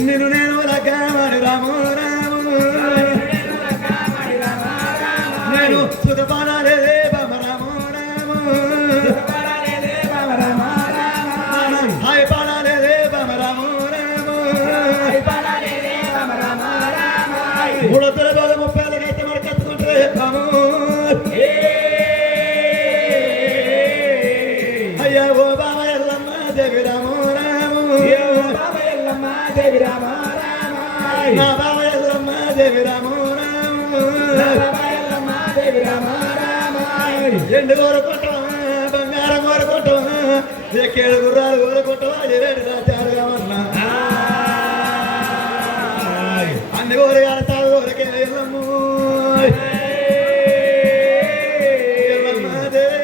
నేను నేను లగ్గమని రాము రాము నేను సుఖపడాలే బామ రాము రాము హాయ్ పడాలే బామ రాము రాము మూడొత్తుల రోజు 30 అయితే మరి కత్తుకుంటే బాము అయ్యా ఓ బామ ఎల్లమ్మ దేవి రాము రాము బామ ఎల్లమ్మ దేవి రామ రామ నా బామ ఎల్లమ్మ దేవి రాము రాము బామ ఎల్లమ్మ దేవి రామ రామ ఎండు కోరుకుంటాం బంగారం కోరుకుంటాం ఎక్కేడు గుర్రాలు కోరుకుంటాం ఎరేడు రాజాలుగా ఉన్నా అన్ని కోరిగా తాగు కోరికే ఎల్లమ్మ ఎల్లమ్మ దేవి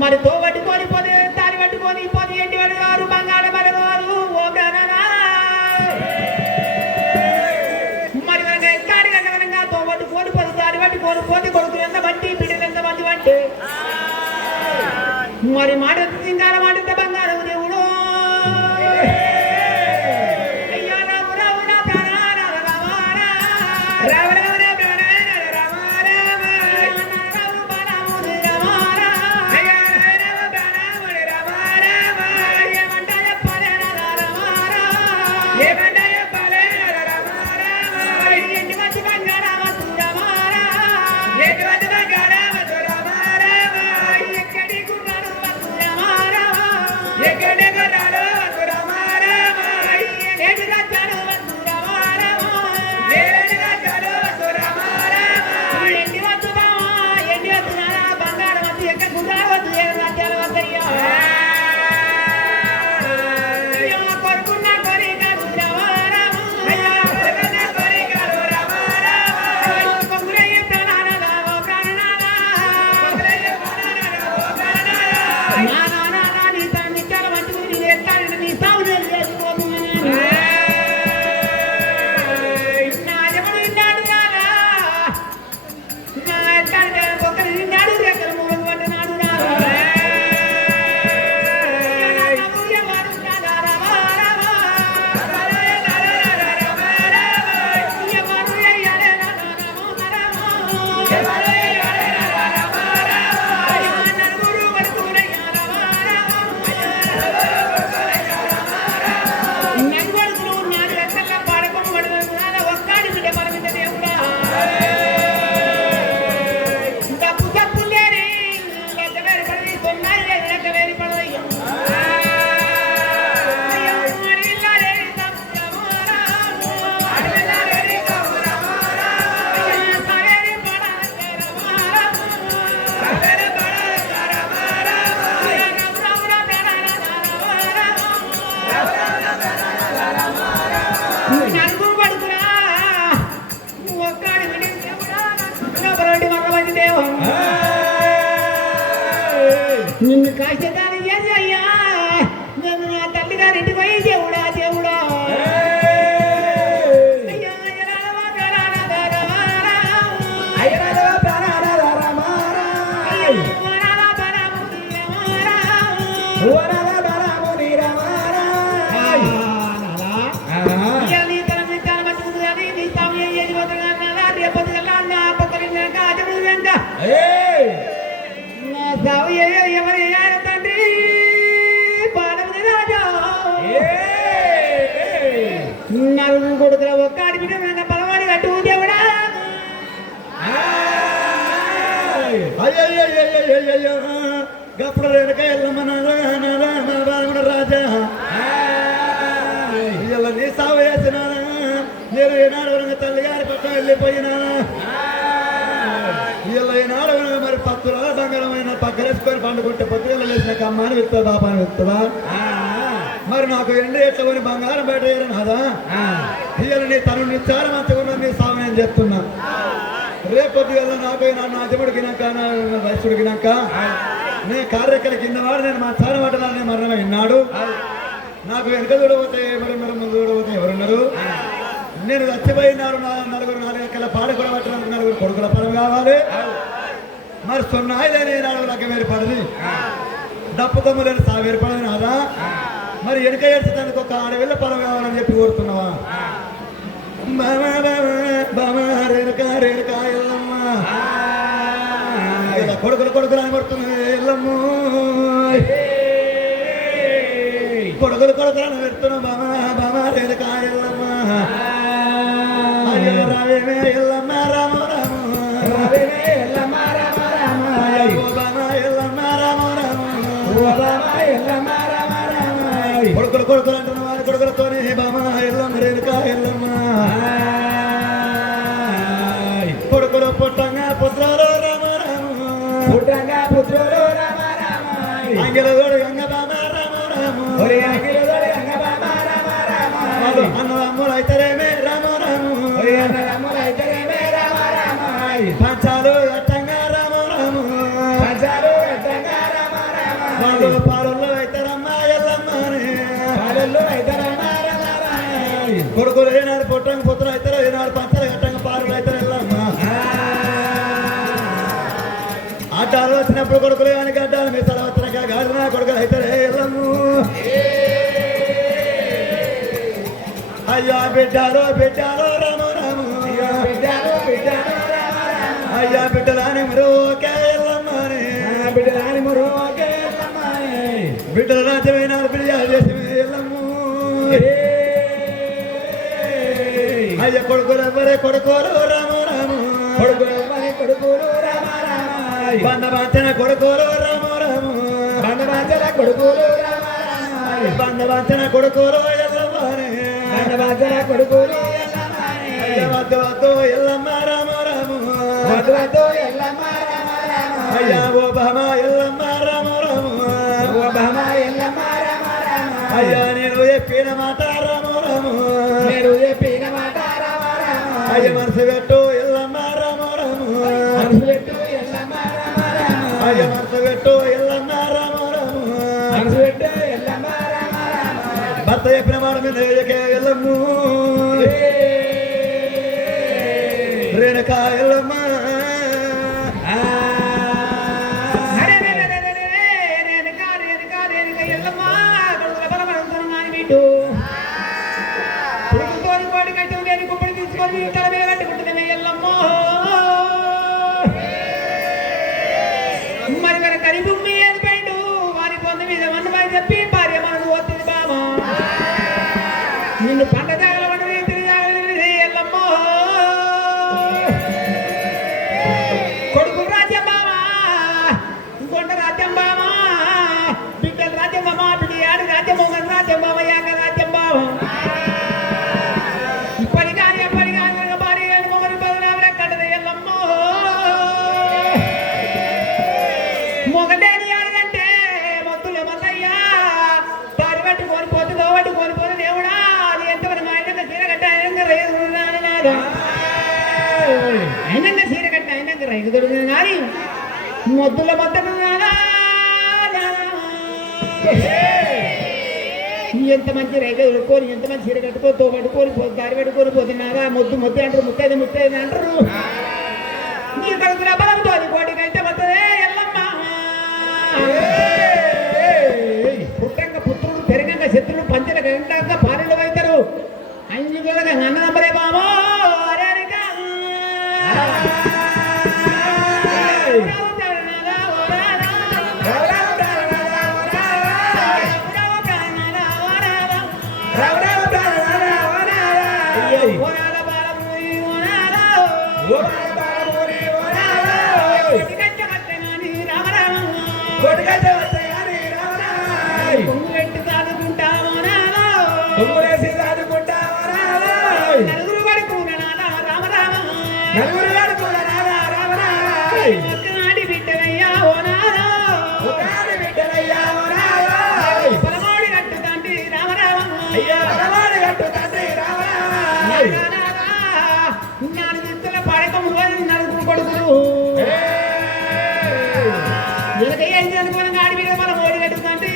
మరి తో పట్టుకొని పోతే తారి పట్టుకొని పోతే ఎండి వారు బంగాళ వారు ఓ బ్రహ్మనా మరి తారి కనగా తో పట్టుకొని పోతే తారి పట్టుకొని పోతే కొడుకులు ఎంత బట్టి బిడ్డలు ఎంత మంది అంటే మరి మాట సింగార మాట బంగారం దేవుడు అయ్యా రాము రాము నా ప్రాణ రామ రామ రామ నిన్ను కాసేదాన్ని చేసి అయ్యా నేను నా తల్లి గారింటికి పోయి దేవుడా దేవుడా ఎవరి తండ్రి నలుగురు కొడుకుల ఒక్క ఆడిపిట పలవాడి కట్టు దేవుడా అయ్యో గప్పుడు రేణుక ఎల్లమ్మ రాజా ఇలా నీ సాగు చేసినా నేను ఈనాడు వరంగా తల్లిగారి పక్క వెళ్ళిపోయినా ఇలా ఈనాడు మరి 10 రోజుల బంగారమైన పక్కలేసుకొని పండుకుంటే పొద్దుగల లేచిన కమ్మాని విత్తా బాపాని విత్తవా మరి నాకు ఎండు ఎట్లా కొని బంగారం బయట నాదా ఇవాళ నీ తను నిత్యారం అంతకున్నా నీ సాగు నేను చెప్తున్నా రేపొద్దుగల నాకు నా జముడికినాక నా వయసుడికినాక నేను కార్యకర్త కింద వాడు నేను మా చాల పట్టణాన్ని మరణం విన్నాడు నాకు వెనక చూడబోతే మరి ముందు చూడబోతే ఎవరున్నారు నేను చచ్చిపోయినారు నలుగురు 4 ఎకరాల పాడ కూడా పట్టడానికి 4 కొడుకుల పొలం కావాలి మరి సున్నాయిలేని నాలుగు లెక్క ఏర్పడింది డప్పు కొమ్ము లేని సాగు ఏర్పడింది నాదా మరి వెనక ఏడ్చడానికి ఒక 6 వేల పొలం కావాలని చెప్పి కోరుతున్నావా రేణుకా ఎల్లమ్మ కొడుకులు అని పడుతుంది ఎల్లమ్మ కొడుకులు అని పెడుతున్నా బామా రేణుకా ఎల్లమ్మ రావేమే ఎల్లమ్మ రామ ఎల్లమ్మ రామ బామా ఎల్లమ్మ రామ ఎల్లమ్మ రామ కొడుకులు అంటున్న వారి కొడుకులతోనే బామా ఎల్లమ్మ రేణుకా ఎల్లమ్మ కొడుకులు పుట్టంగా పుత్రులు రామ పుట్టంగా పుత్రులు రామ అంగిలదోడు గంగ బామ రామ అన్నదమ్ములు అయితేనేమే రామ పంచాలు ఎట్టంగా రామ వాళ్ళు పాలల్లో అయితారమ్మా ఎల్లమ్మ కొడుకులు ఏనాడు పుట్టంగా పుత్రులు అవుతారు ఏనాడు పంచాలు ఎట్టంగా పాలు అవుతారు ఎల్లమ్మ అడ్డాలు వచ్చినప్పుడు కొడుకులు కానీ గడ్డాలు మీ తల వచ్చినాక గాడిన కొడుకులు అవుతారే ఎల్లమ్మ అయ్యా బిడ్డాలో రామ అయ్యా బిడ్డలాని మరోకే ఎల్లమ్మని బిడ్డల రాజ్యమైన బిడ్డ చేసి ఎల్లమ్మ అయ్యా కొడుకులు ఎవరే కొడుకోలు రామ కొడుకులు బంధవాంచన కొడుకోలు రామ బంధవాంచన కొడుకోలు ఎల్లమ్మని కొడుకోలు వద్దు ఎల్లమ్మ రామ అయ్యా ఓ బామా ఎల్లమ్మ రామ అయ్యా నేను చెప్పిన మాట రామ అయ్య మనసు పెట్టు ఎల్లమ్మ రామ అయ్య మనసు పెట్టు ఎల్లమ్మ రామ భర్త చెప్పిన మాట మీద ఎల్లమ్మ రేణుకా ఎల్లమ్మ మరి మన కరిభూమి వెళ్ళిపోయిండు వారి పొంది మీద వన్నమని చెప్పి భార్య మనకు వస్తుంది బాబా నిన్ను పంట ఎల్లమ్మో కొడుకు రాజ్యం బామా ఇంకొండ రాజ్యం బామా బిడ్డల రాజ్యం బామా బిడ్డ ఆడి రాజ్యం మొగన్ రాజ్యం బామా యాక రాజ్యం బామా ఇప్పటి కానీ భార్య మొగని బదులు కట్టదు ఎల్లమ్మో మొగలేని ఆడదంటే మొత్తులు మల్లయ్యా దారి పట్టుకొని పోతుందో పట్టుకొని పోతుంది దేవుడా అది ఎంతమంది మా ఆయన చీర కట్ట అయినంగా చీర కట్ట అయినంగా రైతు దొరుకుతుంది కానీ మొద్దుల మొత్తను ఎంత మంచి రైతు దొరుకుని ఎంత మంచి చీర కట్టుకోతో పట్టుకొని దారి పట్టుకొని పోతున్నాగా ముద్దు అంటారు ముత్తైదు అంటారు నీ కడుపుల బలంతో కోటికైతే వస్తుంది ఎల్లమ్మ పుట్టంగా పుత్రుడు పెరగంగా శత్రుడు పంచల గంటాక పాలలు అవుతారు అన్ని వేళగా నన్న నంబరే బామో ఓనాల బాలమూరి ఓనాల ఓ బాలమూరి ఓనాలో కొట్టికట్ట కట్టెనాని రామరామ కొడుకైతే వస్తాయని రామరాయ్ కొంగులెట్టు దాదుకుంటా ఓనాల తొమ్ముడేసి దాదుకుంటా ఓనాలో నలుగురు వరకు రామరామ నలుగురు వాడుకున్న రామరాయ్ ఒకనాడి బిడ్డలయ్యా ఓనాల ఒకనాడు బిడ్డలయ్యా ఓనాలో పరమోడి కట్టు తండ్రి రామరామ అయ్యా పరమాడు గట్టు తండ్రి రామరాయ్ నాలుగు ఇంతల పడకము నలుగురు కొడుకులు వీళ్ళకి ఏం చదువుకోని గాడి మీద మనం ఓడి కట్టుకుంటే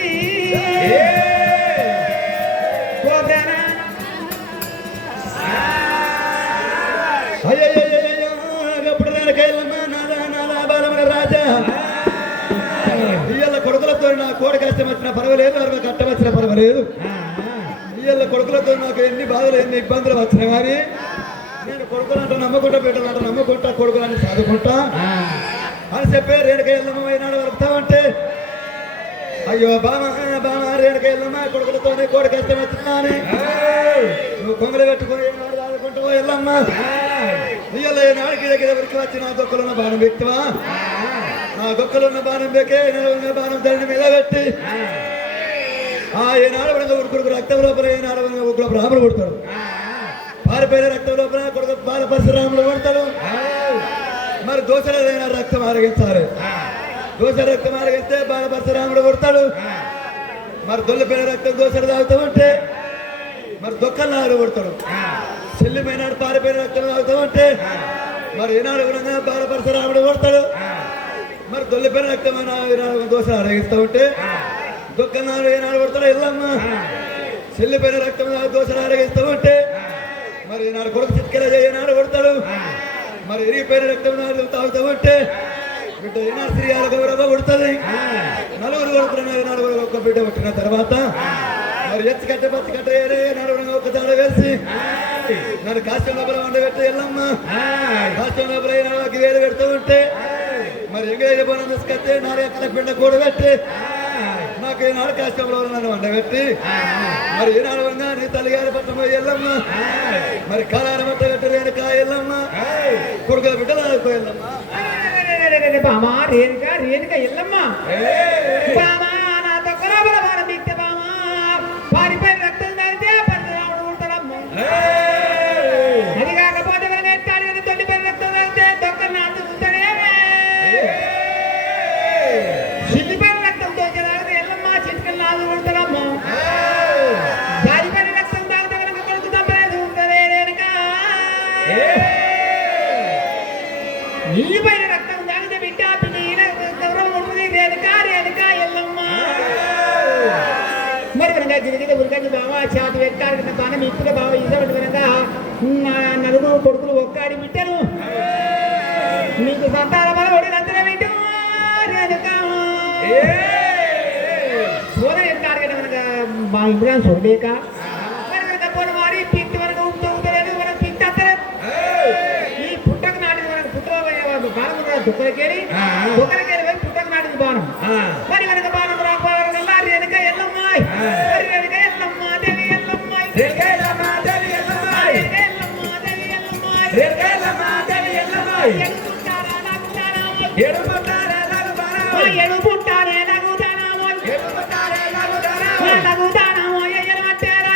ఎప్పుడు రాజా ఇయ్యాల కొడుకులతో నా కోడి కష్టం వచ్చినా పర్వాలేదు అరవై కట్టం వచ్చినా పర్వాలేదు ఇయ్యాల కొడుకులతో నాకు ఎన్ని బాధలు ఎన్ని ఇబ్బందులు వచ్చినా కానీ నేను కొడుకులంట నమ్మకుంటా పెట్టాలంట నమ్మకుంటా కొడుకులని చదువుకుంటా అని చెప్పే రేణుక ఎల్లమ్మ అయినాడు వరుకుతామంటే అయ్యో బామ రేణుక ఎల్లమ్మ కొడుకులతోనే కోడి కష్టం వచ్చినా అని నువ్వు కొంగలు పెట్టుకుని ఏనాడు చదువుకుంటావో ఎల్లమ్మ ఇయ్యాల ఏనాడు గిడ వరకు వచ్చి నా దొక్కలున్న బాణం వ్యక్తివా ఆ దొక్కలున్న బాణం బెక్కే ఉన్న బాణం తండ్రి మీద పెట్టి ఏనాడు వరంగా ఉడుకుడుకు రక్తం లోపల ఏనాడు వరంగా ఉగ్గుల బ్రాహ్మణుడు పుడతాడు పారిపోయిన రక్తం లోపల కొడుకు బాల పరశురాములు పడతాడు మరి దోషలైన రక్తం ఆరగించాలి దోష రక్తం ఆరగిస్తే బాల పరశురాముడు పుడతాడు మరి దొల్లిపోయిన రక్తం దోషలు తాగుతూ ఉంటే మరి దొక్కలు పుడతాడు చెల్లిపోయినాడు పారిపోయిన రక్తం తాగుతూ ఉంటే మరి ఈనాడు గుణంగా బాల పరశురాముడు పుడతాడు మరి దొల్లిపోయిన రక్తం దోషలు ఆరగిస్తూ ఉంటే దొక్కలు ఏనాడు పుడతాడు ఎల్లమ్మ చెల్లిపోయిన రక్తం దోషలు ఆరగిస్తూ ఉంటే మరి ఈనాడు కొడుకు చిత్కెల ఏనాడు కొడతాడు మరి ఇరిగిపోయిన రక్తం తాగుతూ ఉంటే బిడ్డ ఈనాడు స్త్రీ గౌరవ కొడుతుంది నలుగురు కొడుతున్న ఈనాడు ఒక్క బిడ్డ పుట్టిన తర్వాత మరి ఎత్తి కట్టే పత్తి కట్టే ఏనాడు ఒక తాడ వేసి నన్ను కాష్టం లోపల వండబెట్టి వెళ్ళమ్మ కాష్టం లోపల ఈనాడు వేలు పెడుతూ ఉంటే మరి ఎంగేజ్ బోనం తీసుకొస్తే నాలుగు ఎక్కల బిడ్డ కూడబెట్టి నాకు ఈనాడు కాష్టంలో నన్ను వండబెట్టి మరి ఈనాడు వంగా నీ తల్లిగారి పట్టణం వెళ్ళమ్మ మరి కాలాల మట్ట కట్టి రేణుక వెళ్ళమ్మ కొడుకుల బిడ్డలు వెళ్ళమ్మ బామా రేణుక ఎల్లమ్మ బామా నా తొక్కరాబల వారం బిక్తే బామా పారిపోయిన రక్తం తాగితే పరశురాముడు ఉంటాడమ్మ అది కాకపోతే మనం ఎత్తాడు తొండిపోయిన రక్తం తాగితే దొక్క నాటు ఉంటాడే చిల్లిపోయిన రక్తం దొంగ తాగితే ఎల్లమ్మ చిట్టుకలు నాదు ఉంటాడమ్మ పారిపోయిన రక్తం తాగితే కనుక కొడుకు తప్పలేదు ఉంటదే రేణుక నీపైన రక్తం తాగితే బిడ్డ గౌరవం ఉంటుంది రేణుక ఎల్లమ్మ మరి కనుక గిరిగిరి ఉరికండి బావ చేతి వెక్కారు బాణం ఇప్పుడు బావ ఇదొకటి కనుక నలుగురు కొడుకులు ఒక్కాడి బిడ్డలు నీకు సంతాన బల ఒడినంతనే బిడ్డ రేణుక సోదరు ఎక్కారు కదా కనుక మా ఇప్పుడు చూడలేక మరి కనుక పోనీ వారి పిత్తి వరకు ఉప్పుతలేదు మనకు పిత్తి అత్తలేదు ఈ పుట్టకు నాటిది మనకు పుట్టలో బాణం దుక్కలకేరి పోయి పుట్టకు నాటిది బాణం మరి కనుక బాణం రాకపోవడం రేణుక ఎల్లమ్మ రేణుక ఎల్లమ్మ దేవి ఎల్లమ్మ రేణుక ఎల్లమ్మ దేవి ఎల్లమ్మ రేణుక ఎల్లమ్మ దేవి ఎల్లమ్మ ఎడుపుంటారా నగుతానా ఎడుపుంటారా నగుతానా ఎడుపుంటారే నగుతానా ఎడుపుంటారే నగుతానా నగుతానా ఎయ్యమంటారా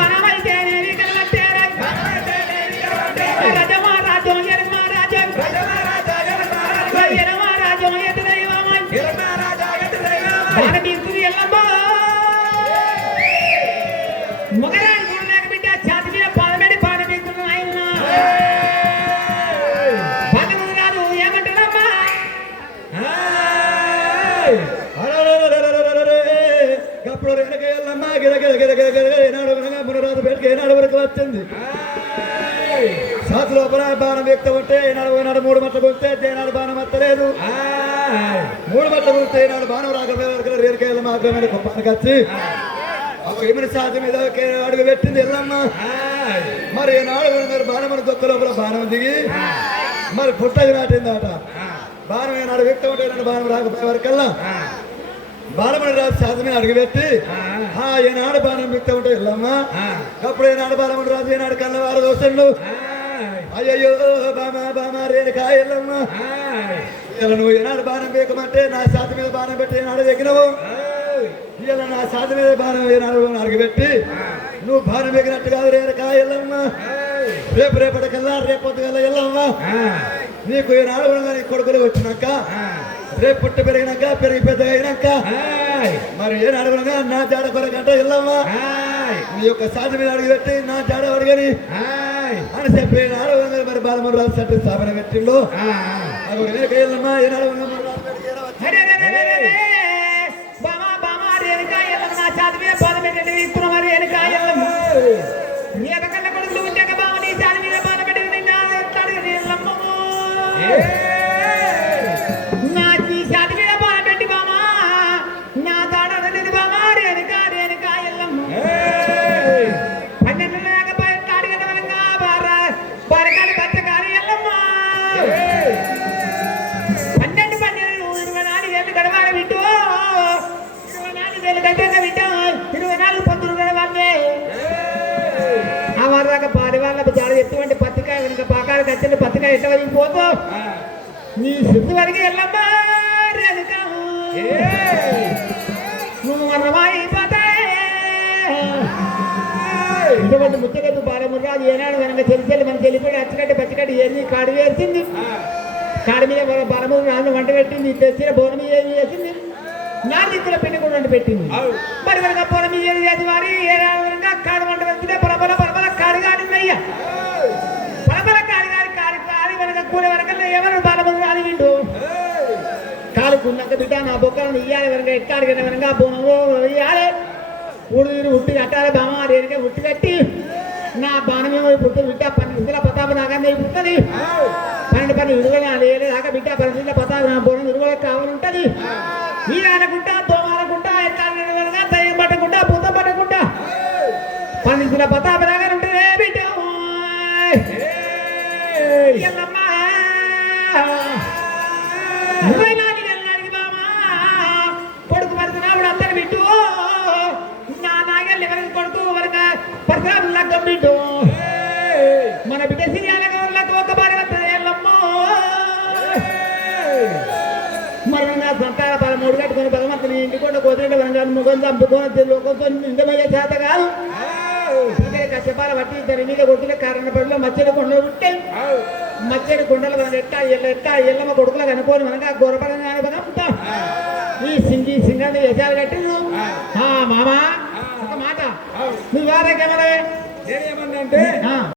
మనమైతేనే వికలమంటారా రజమహారాజు ఎనమహారాజు ఎదురైవామని బాణబీర్తులు ఎల్లమ్మ మగరాని గురులేక బిడ్డ ఛాతి మీద పాలబెట్టి బాణబీర్తులు ఆయన బాణగురు కాదు ఏమంటాడమ్మా అప్పుడు రేణుక ఎల్లమ్మ ఏనాడు మునరాజు పేరుకి ఏనాడు వరకు వచ్చింది సాతు లోపల బాణం వ్యక్త ఉంటే ఏనాడు మూడు మట్ల కొడితే ఏనాడు బాణం వస్తలేదు మూడు మట్ల కొడితే ఏనాడు బాణం రాకపోయే వరకు రేణుక ఎల్లమ్మ ఆగ్రహమైన గొప్పకి వచ్చి అప్పుడు ఏమైనా సాధి మీద అడుగు పెట్టింది ఎల్లమ్మ మరి ఏనాడు బాణం దొక్క లోపల బాణం దిగి మరి పుట్టకి నాటిందట బాణం ఏనాడు వ్యక్తం ఉంటే బాణం రాకపోయే వరకల్లా బాలమణి రాజు శాసనం అడుగుపెట్టి ఏనాడు బాణం పెడతా ఉంటే వెళ్ళమ్మా అప్పుడు ఏనాడు బాలమణి రాజు ఏనాడు కన్నవారు దోసండు అయ్యయ్యో బామా బామా రేణుకా ఎల్లమ్మా ఇలా నువ్వు ఏనాడు బాణం వేయకమంటే నా శాతం మీద బాణం పెట్టి ఏనాడు వెగినవు ఇలా నా శాతం మీద బాణం ఏనాడు అడుగుపెట్టి నువ్వు బాణం వేగినట్టు కాదు రేణుకా ఎల్లమ్మా రేపటికల్లా రేపొద్దుకల్లా ఎల్లమ్మా నీకు ఏనాడు నీ కొడుకులు వచ్చినాక రేపు పుట్ట పెరిగినాక పెరిగి పెద్దగా అయినాక మరి ఏనాడు నా జాడ కొరకంట వెళ్ళమ్మా నీ యొక్క శాతం మీద అడుగు పెట్టి నా జాడ అడుగని అని చెప్పి ఏనాడు మరి బాలమణి రాజు సట్టు స్థాపన పెట్టిండు వెళ్ళమ్మా ఏనాడు ఎటువంటి పత్రికా వెనుక పాకాలు కచ్చండి పత్రిక ఎట్ట వదిలిపోతూ నీ శుద్ధి వరకు వెళ్ళమ్మా నువ్వు ఇటువంటి ముచ్చగట్టు బాలమణి రాజు ఏనాడు వెనక తెలిసి మన తెలిపి అచ్చగడ్డి పచ్చిగడ్డి ఏది కాడి వేసింది కాడి మీద బాలమణి రాజు వంట పెట్టింది తెచ్చిన బోన మీద ఏది వేసింది నా దిక్కుల పిండి కూడా వంట పెట్టింది మరి వెనక బోన మీద ఏది చేసి వారి ఏ విధంగా కాడు వంట పెడితే పొలపల పొలపల కాడు కాడిందయ్యా కూర వరకల్లా ఎవరు బాలమణి రాజు విండు కాలుకున్నాక బిడ్డ నా బొక్కలను ఇయ్యాలి వెనక ఎట్టాడిగిన వెనక బోనము ఇయ్యాలి ఊడు ఉట్టి కట్టాలి బామ అదేనికే ఉట్టి కట్టి నా బాణమేమో పుట్టు బిడ్డ 12 ప్రతాప నాగానే పుడుతుంది 12 విడుదల దాకా బిడ్డ 12 ప్రతాప నా బోనం విడుదల కావాలంటది ఈ ఆనకుంటా దోమాలకుంటా ఎట్టాడిగిన వెనక దయ్యం పట్టకుండా పూత పట్టకుండా 12 ప్రతాప నాగానే ఉంటుంది బిడ్డ ఎల్లమ్మా 24 ఏళ్ళకి బామా కొడుకు మరుతున్నాడు అందరు బిడ్డు నా నాగల్లి ఎవరికి కొడుకు వరక పరశురాముల లగ్గం బిడ్డు మన బిడ్డ సిరియాలకు వాళ్ళకు ఒక భార్య వస్తుంది ఎల్లమ్మో మరి నా సంతాన 13 కట్టుకొని భగవంతుని ఇంటికొండ కోతిరెడ్డి వరంగాను ముఖం చంపుకొని లోకంతో నిందమయ్యే చేత కాదు కచ్చపాల పట్టి ఇద్దరి మీద కొడుకునే కారణ పడిలో మచ్చడి కొండలు ఉంటాయి మచ్చడి కొండలు మనం ఎట్టా ఎల్లమ్మ కొడుకులకు అనుకోని మనగా గొర్రపడంతా ఈ సింగాన్ని యశాలు కట్టి మామా ఒక మాట నువ్వు వారేకేమన్నా నేనేమన్నా అంటే